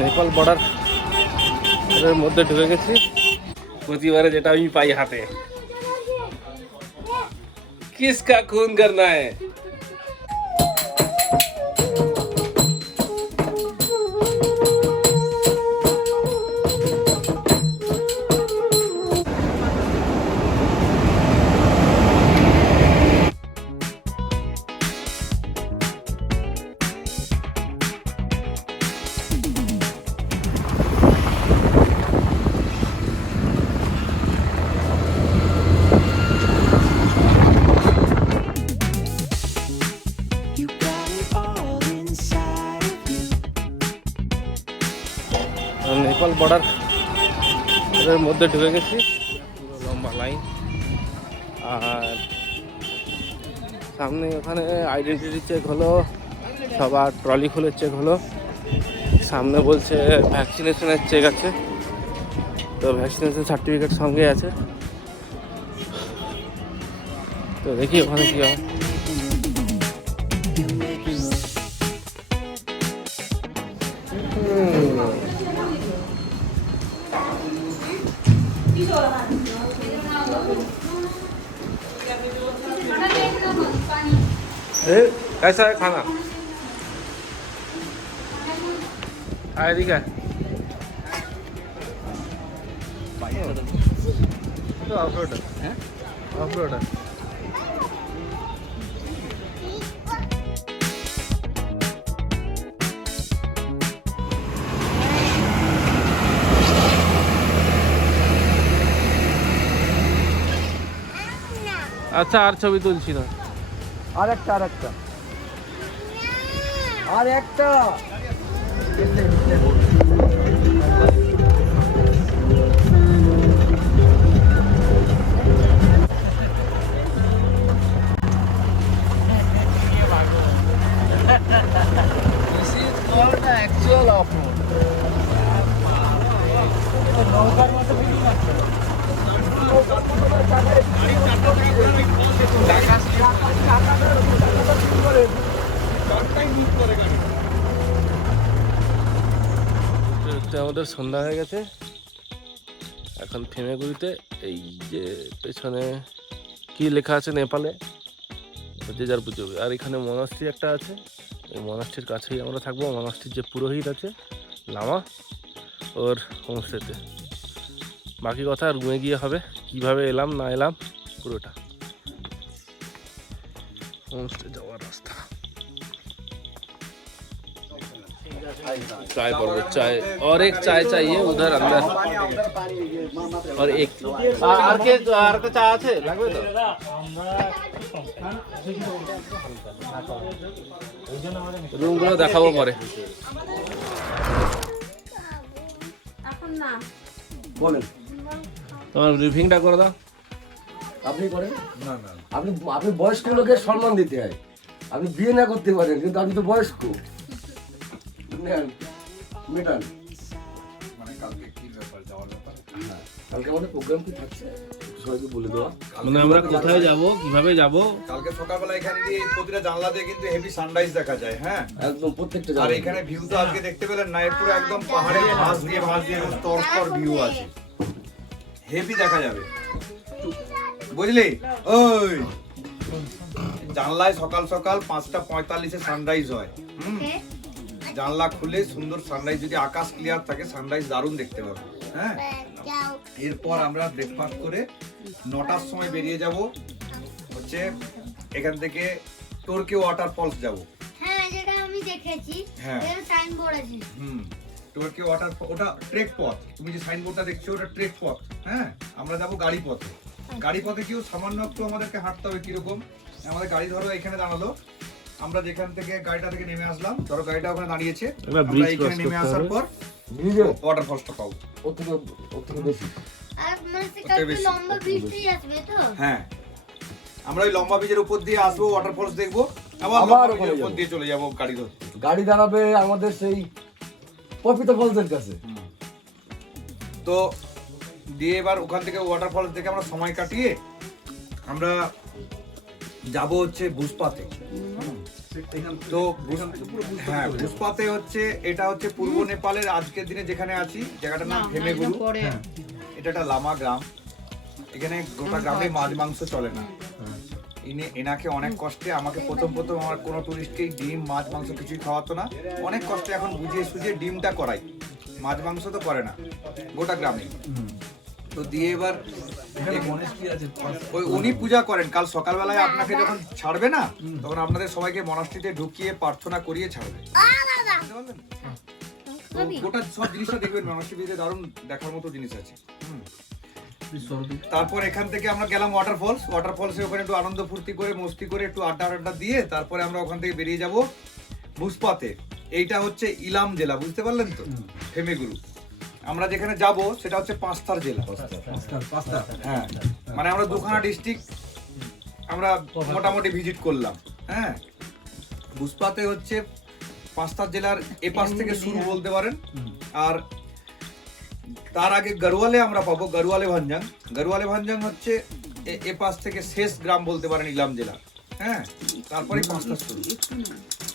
Nepal border এর মধ্যে ঢুকে গেছি। প্রতিবারে যেটা আমি পাই হাতে, কিসকা খুন করনা है। নেপাল বর্ডার এর মধ্যে ঢুকে গেছি, পুরো লম্বা লাইন। আর সামনে ওখানে আইডেন্টিটি চেক হলো, সবার ট্রলি খুলে চেক হলো। সামনে বলছে ভ্যাকসিনেশনের চেক আছে, তো ভ্যাকসিনেশন সার্টিফিকেট সঙ্গে আছে। তো দেখি ওখানে কী হয়। कैसा है खाना? आया दिखा तो ऑफ रोड है, ऑफ रोड है। আচ্ছা, আর ছবি তুলছি না। আরেকটা This is called the actual off-road. নৌকার মতো ফিলিং আছে। আমাদের সন্ধ্যা হয়ে গেছে, এখন ফেমেগুড়িতে। এই যে পেছনে কি লেখা আছে নেপালে, যে যার বুঝবে। আর এখানে মনাস্ট্রি একটা আছে, এই মনাস্ট্রির কাছেই আমরা থাকবো। মনাস্ট্রির যে পুরোহিত আছে লামা, ওর হোমস্টেতে। বাকি কথা রুমে গিয়ে হবে, কিভাবে এলাম না এলাম পুরোটা। হোমস্টে যাওয়ার রাস্তা। चाय पर चाय और एक चाय चाहिए उधर अंदर, और एक আর কে চা আছে লাগবে তো? রুমগুলো দেখাবো পরে। বলেন, তোমার ব্রিফিংটা করে দাও। আপনি করেন না? আপনি বয়স্ক লোকের সম্মান দিতে হয়। আপনি বিয়ে না করতে পারেন, কিন্তু আপনি তো বয়স্ক। মেটাল মানে কালকে কি ব্যাপার, যাওয়ার ব্যাপার? কালকে আমাদের প্রোগ্রাম কি থাকছে সবাইকে বলে দেওয়া। মানে আমরা কোথায় যাব, কিভাবে যাব? কালকে সকালবেলা এখানে দিয়ে প্রতিটা জানলা দিয়ে কিন্তু হেভি সানরাইজ দেখা যায়। হ্যাঁ, একদম প্রত্যেকটা। আর এখানে ভিউ তো আজকে দেখতে পেলেন না, এর পুরো একদম পাহাড়ের ভাঁজ দিয়ে স্তর স্তর ভিউ আছে, হেভি দেখা যাবে, বুঝলি? ওই জানলায় সকাল সকাল 5:45 সানরাইজ হয়। জানলা খুলে সুন্দর সানরাইজ, যদি আকাশ ক্লিয়ার থাকে সানরাইজ দারুণ দেখতে পাবো। হ্যাঁ, এরপর আমরা ব্রেকফাস্ট করে 9টার সময় বেরিয়ে যাব, হচ্ছে এখান থেকে টোরকে ওয়াটারফলস যাব। হ্যাঁ, যেটা আমি দেখেছি, এর সাইনবোর্ড আছে। টোরকে ওয়াটার, ওটা ট্রেক পথ। তুমি যে সাইনবোর্ডটা দেখছো ওটা ট্রেক পথ। হ্যাঁ, আমরা যাব গাড়ি পথে। গাড়ি পথে কেউ সামান্য একটু আমাদেরকে হাঁটতে হবে। কিরকম? আমাদের গাড়ি ধরো এখানে দাঁড়ালো, আমরা যেখান থেকে গাড়িটা থেকে নেমে আসলাম, ধরো গাড়িটা ওখানে দাঁড়িয়েছে, আমরা এখানে নেমে আসার পর ওয়াটারফলসটা পাবো। ওর থেকে বেশি, আর মানে একটা লম্বা ব্রিজই আসবে তো। হ্যাঁ, আমরা ওই লম্বা ব্রিজের উপর দিয়ে আসবো, ওয়াটারফলস দেখবো, আবার উপর দিয়ে চলে যাবো গাড়ি ধরতে। গাড়ি দাঁড়াবে আমাদের সেই পপিতা ফলসের কাছে। তো দিয়ে এবার ওখান থেকে ওয়াটারফলস দেখে আমরা সময় কাটিয়ে আমরা যাব হচ্ছে বুসপাতে। তো হ্যাঁ, বুসপাতে হচ্ছে, এটা হচ্ছে পূর্ব নেপালের আজকের দিনে যেখানে আছি, জায়গাটার নাম ভেমেগুরু। এটা একটা লামা গ্রাম। এখানে গোটা গ্রামে মাছ মাংস চলে না। এনাকে অনেক কষ্টে, আমাকে প্রথম আমার কোনো টুরিস্টকেই ডিম মাছ মাংস কিছুই খাওয়াতো না, অনেক কষ্টে এখন বুঝিয়ে সুঝিয়ে ডিমটা করাই, মাছ মাংস তো করে না গোটা গ্রামে। তো দিয়ে এবার ওই উনি পূজা করেন, কাল সকালবেলায় আপনাকে যখন ছাড়বে না, তখন আপনাদের সবাইকে মনাস্ট্রিতে ঢুকিয়ে প্রার্থনা করিয়ে ছাড়বে। তো গোটা সব জিনিসটা দেখবেন মনাস্ট্রিতে, দারুণ দেখার মতো জিনিস আছে। তারপর এখান থেকে আমরা গেলাম ওয়াটারফলসে, ওখানে একটু আনন্দ ফুর্তি করে মস্তি করে একটু আড্ডা দিয়ে তারপরে আমরা ওখান থেকে বেরিয়ে যাব বুসপাতে। এইটা হচ্ছে ইলাম জেলা, বুঝতে পারলেন তো, ভেমেগুরু। আমরা যেখানে যাব সেটা হচ্ছে পাঁচতার জেলা। হ্যাঁ, মানে আমরা দুখানা ডিস্ট্রিক্ট আমরা মোটামুটি ভিজিট করলাম। হ্যাঁ, বুসপাতে হচ্ছে পাঁচতার জেলার এপাশ থেকে শুরু বলতে পারেন। আর তার আগে গড়ওয়ালে আমরা পাবো, গড়ওয়ালে ভাঞ্জাং হচ্ছে এপাশ থেকে শেষ গ্রাম বলতে পারেন ইলাম জেলা। হ্যাঁ, তারপরে পাঁচটা শুরু।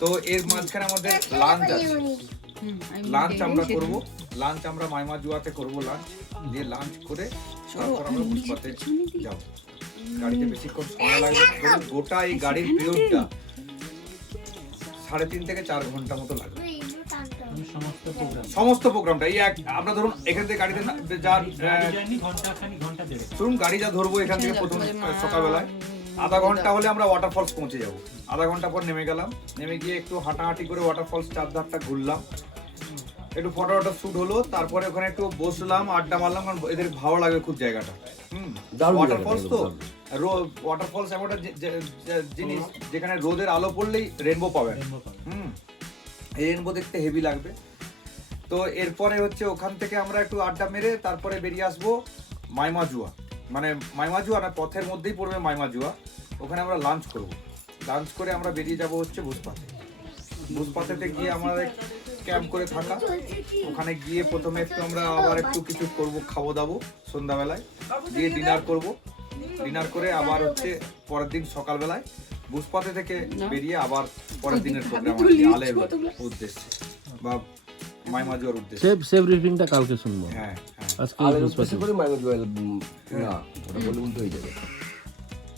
তো এর মাঝখানে আমাদের লাঞ্চ আছে, লাঞ্চ আমরা করব। লাঞ্চ আমরা মাইমাজুয়াতে করব, লাঞ্চ দিয়ে লাঞ্চ করে তারপর আমরা বুসপাতে যাব। গাড়িতে বেশিক্ষণ সময় লাগবে, গোটা এই গাড়ির পিরিয়ডটা 3.5 থেকে 4 ঘন্টা মতো লাগবে সমস্ত প্রোগ্রামটা। এই আমরা ধরুন এখান থেকে গাড়িতে ধরুন গাড়ি যা ধরবো এখান থেকে প্রথম সকালবেলায় আধা ঘন্টা হলে আমরা ওয়াটারফলস পৌঁছে যাবো। আধা ঘন্টা পর নেমে গেলাম, নেমে গিয়ে একটু হাঁটাহাঁটি করে ওয়াটারফলস 4-4টা ঘুরলাম, একটু ফটো শুট হলো, তারপরে ওখানে একটু বসলাম, আড্ডা মারলাম, কারণ এদের ভালো লাগে খুব জায়গাটা। ওয়াটারফলস তো, ওয়াটারফলস এমন একটা জিনিস যেখানে রোদের আলো পড়লেই রেনবো পাবেন। এই রেনবো দেখতে হেভি লাগবে। তো এরপরে হচ্ছে ওখান থেকে আমরা একটু আড্ডা মেরে তারপরে বেরিয়ে আসবো মাইমাজুয়া, মানে মাইমাজুয়া না, পথের মধ্যেই পড়বে মাইমাজুয়া। ওখানে আমরা লাঞ্চ করব, লাঞ্চ করে আমরা বেরিয়ে যাব হচ্ছে বুসপাতেতে গিয়ে আমাদের ক্যাম্প করে থাকা। ওখানে গিয়ে প্রথমে একটু আমরা আবার একটু কিছু করব, খাবো দাবো সন্ধ্যাবেলায়, দিয়ে ডিনার করব। ডিনার করে আবার হচ্ছে পরের দিন সকালবেলায় বুসপাতে থেকে বেরিয়ে আবার পরের দিনের প্রোগ্রাম আলের উদ্দেশ্যে বা মাইমাজুয়ার উদ্দেশ্যে। সেভ ব্রিফিংটা কালকে শুনবো। হ্যাঁ, আজকে বুসপাতে করে মাইমাজুয়া না, ওটা বলে উল্টো হয়ে যাবে।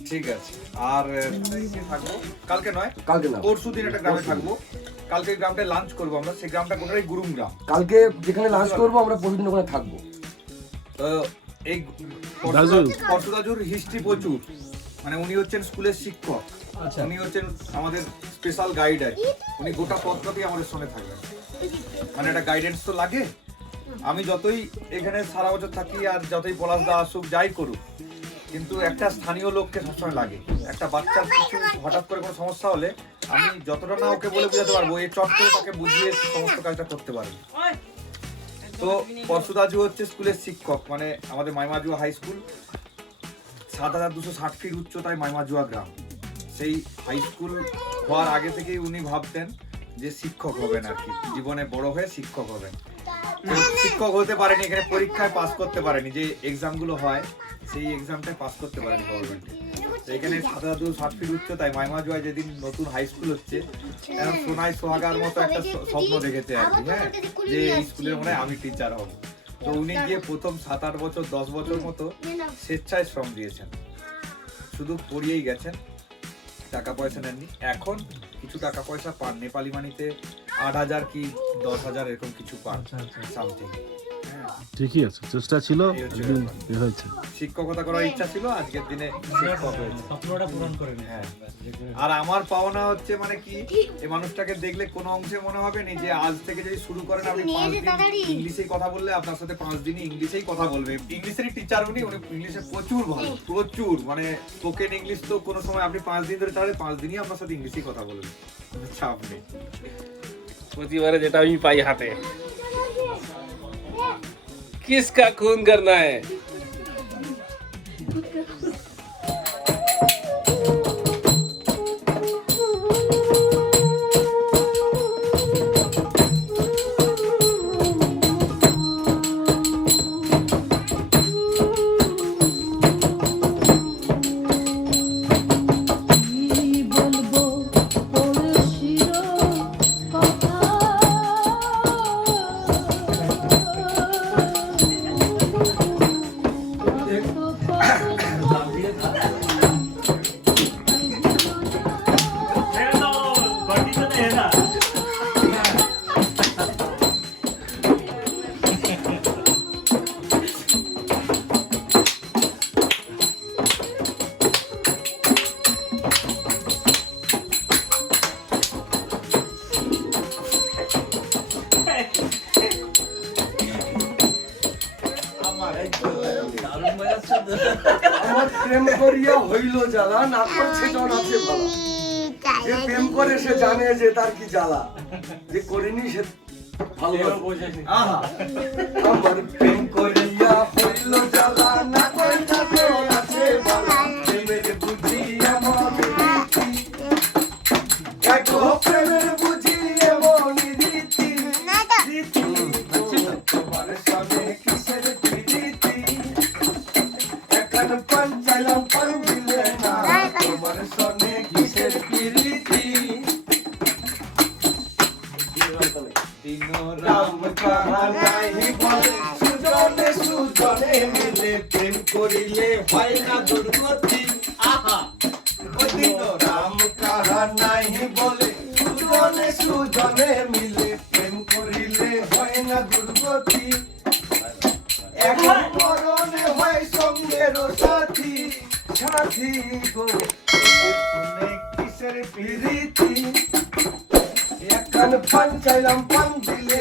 ঠিক আছে। আর থাকবো কালকে নয়, কালকে না, পরশু দিন একটা গ্রামে থাকবো। কালকে গ্রামটায় লাঞ্চ করবো আমরা, সেই গ্রামটা কোনটাই গুরুম গ্রাম। কালকে যেখানে লাঞ্চ করবো আমরা প্রতিদিন ওখানে থাকবো। এই পরশুদাজুর হিস্ট্রি প্রচুর, মানে উনি হচ্ছেন স্কুলের শিক্ষক, উনি হচ্ছেন আমাদের স্পেশাল গাইড। উনি গোটা পথটাতেই আমাদের সঙ্গে থাকবেন, মানে একটা গাইডেন্স তো লাগে। আমি যতই এখানে সারা বছর থাকি আর যতই পলাশদা আসুক যাই করুক, কিন্তু একটা স্থানীয় লোককে সবসময় লাগে। একটা বাচ্চার কিছু হঠাৎ করে কোনো সমস্যা হলে আমি যতটা না ওকে বলে বোঝাতে পারবো, এই চট করে তাকে বুঝিয়ে সমস্ত কাজটা করতে পারবো। তো পরশুদাজু হচ্ছে স্কুলের শিক্ষক, মানে আমাদের মাইমাজুয়া হাই স্কুল 7260 ফিট উচ্চতায় মাইমাজুয়া গ্রাম। সেই হাই স্কুল হওয়ার আগে থেকেই উনি ভাবতেন যে শিক্ষক হবেন, আর কি জীবনে বড় হয়ে শিক্ষক হবেন। শিক্ষক হতে পারেনি, এখানে পরীক্ষায় পাস করতে পারেনি, যে এক্সামগুলো হয় সেই এক্সামটায় পাস করতে পারেনি গভর্নমেন্টে। এখানে 7260 ফিট উচ্চতায় মাইমাজুয়ায় যেদিন নতুন হাই স্কুল হচ্ছে, এখন সোনায় সোহাগার মতো একটা স্বপ্ন দেখেছে আর কি। হ্যাঁ, যে এই স্কুলের মনে হয় আমি টিচার হব। তো উনি গিয়ে প্রথম 7-8 বছর 10 বছর মতো স্বেচ্ছায় শ্রম দিয়েছেন, শুধু পড়িয়েই গেছেন, টাকা পয়সা নেননি। এখন কিছু টাকা পয়সা পান, নেপালি মানিতে 8000 কি 10000 এরকম কিছু পান সামথিং। ঠিকই আছে, চেষ্টা ছিল, হয়েছে। শিক্ষকতা করার ইচ্ছা ছিল, আজকের দিনে শিক্ষক হয়েছে, স্বপ্নটা পূরণ করেন। হ্যাঁ, আর আমার পাওনা হচ্ছে মানে কি, এই মানুষটাকে দেখলে কোনো অংশে মনে হবে না যে আজ থেকে যদি শুরু করেন আপনি 5 দিন ইংলিশেই কথা বললে আপনার সাথে 5 দিনই ইংলিশেই কথা বলবে। ইংলিশেরই টিচার উনি ইংলিশে প্রচুর ভালো, প্রচুর, মানে স্পোকেন ইংলিশ তো কোনো সময় আপনি 5 দিন ধরে তাহলে 5 দিনই আপনার সাথে ইংলিশেই কথা বলবেন, চাপ নেই। প্রতিবারে যেটা আমি পাই হাতে, किसका खून करना है? আমার প্রেম করিয়া হইল জ্বালা, না করছে জন আছে ভালো। যে প্রেম করে সে জানে যে তার কি জ্বালা, যে করিনি সে ভালো আহা আমার প্রেম করিয়া হইল জ্বালা, না করছে জন আছে ভালো। প্রেমের বুঝি এমন রীতি, দেখো প্রেমের বুঝি এমন রীতি, রীতি তোমার সামনে কিসের প্রীতি, এখন পান চাইলাম পান দিলে না, তোমার সামনে কিসের প্রীতি। রাম কাহানাই বলে সুজনে সুজনে মিলে প্রেম করিলে হয় না দুর্গতি। আহা রাম কাহানাই বলে সুজনে সুজনে মিলে প্রেম করিলে হয় না দুর্গতি। এখন মরণে হয় সঙ্গের সাথী, সাথী গো কিসের প্রীতি, এখন পান চাইলাম পান দিলে